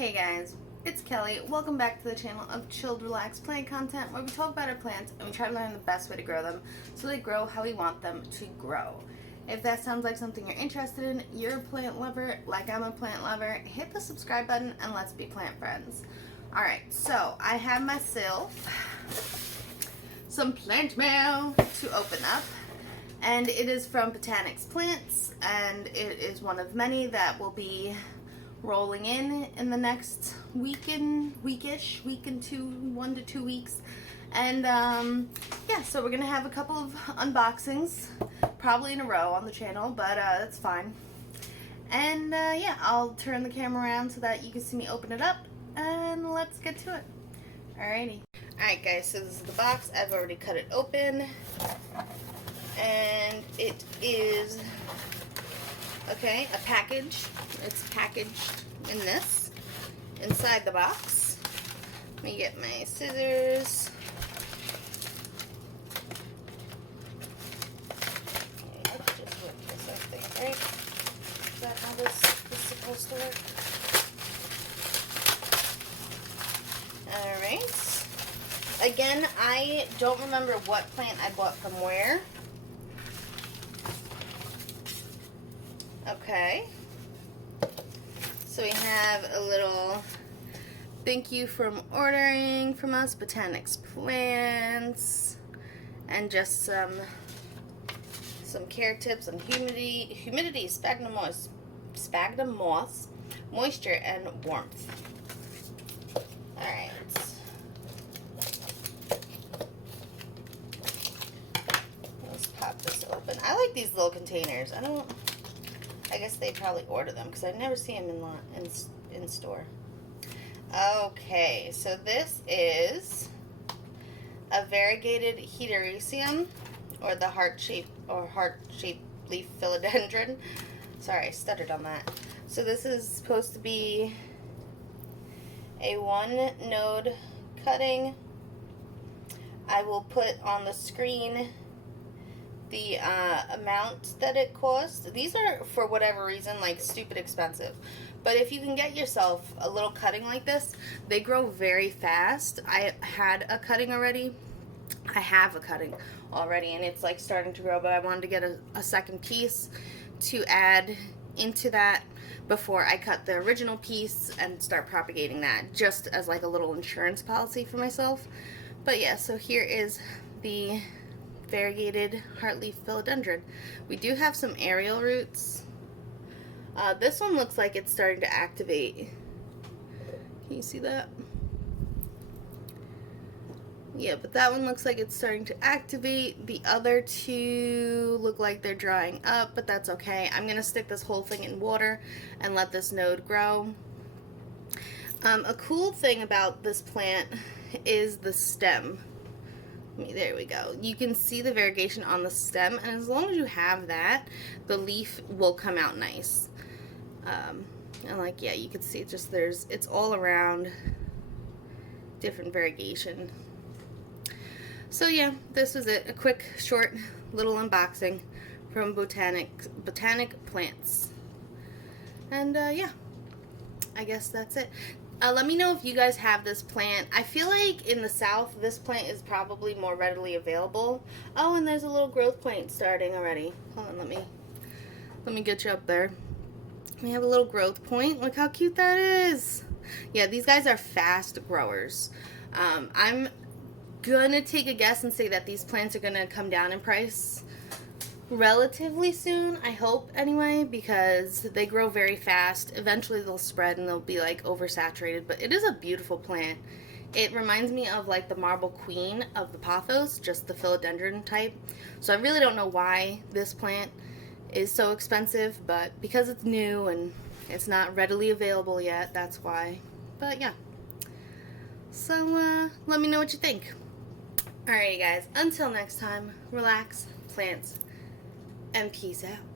Hey guys, it's Kelly. Welcome back to the channel of chilled, relaxed plant content where we talk about our plants and we try to learn the best way to grow them so they grow how we want them to grow. If that sounds like something you're interested in, you're a plant lover like I'm a plant lover, hit the subscribe button and let's be plant friends. Alright, so I have myself some plant mail to open up, and it is from Botanics Plants, and it is one of many that will be rolling in the next week and 1 to 2 weeks. And yeah, so we're gonna have a couple of unboxings probably in a row on the channel, but that's fine. And yeah, I'll turn the camera around so that you can see me open it up, and let's get to it. Alrighty. Alright guys, so this is the box. I've already cut it open, and it is okay, a package. It's packaged in this, inside the box. Let me get my scissors. Let's just rip this, I think, right? Is that how this is supposed to work? Alright. Again, I don't remember what plant I bought from where. Okay, so we have a little thank you from ordering from us, Botanics Plants, and just some care tips on humidity, sphagnum moss, moisture, and warmth. All right. Let's pop this open. I like these little containers. I guess they probably order them because I never see them in store. Okay, so this is a variegated heteroecium, or the heart-shaped leaf philodendron. Sorry, I stuttered on that. So this is supposed to be a 1-node cutting. I will put on the screen the amount that it costs. These are, for whatever reason, like stupid expensive. But if you can get yourself a little cutting like this, they grow very fast. I had a cutting already. I have a cutting already, and it's like starting to grow, but I wanted to get a second piece to add into that before I cut the original piece and start propagating that, just as like a little insurance policy for myself. But yeah, so here is the variegated heartleaf philodendron. We do have some aerial roots. This one looks like it's starting to activate. Can you see that? Yeah, but that one looks like it's starting to activate. The other two look like they're drying up, but that's okay. I'm gonna stick this whole thing in water and let this node grow. A cool thing about this plant is the stem. There we go. You can see the variegation on the stem, and as long as you have that, the leaf will come out nice. And like, yeah, you can see it's all around different variegation. So yeah, this was it. A quick, short, little unboxing from Botanic Plants. And yeah, I guess that's it. Let me know if you guys have this plant. I feel like in the south, this plant is probably more readily available. Oh, and there's a little growth point starting already. Hold on, let me get you up there. We have a little growth point. Look how cute that is. Yeah, these guys are fast growers. I'm gonna take a guess and say that these plants are gonna come down in price relatively soon, I hope anyway, because they grow very fast. Eventually they'll spread and they'll be like oversaturated, but it is a beautiful plant. It reminds me of like the marble queen of the pothos, just the philodendron type. So I really don't know why this plant is so expensive, but because it's new and it's not readily available yet, that's why. But yeah, so let me know what you think. Alright guys, until next time, relax, plants, and peace out.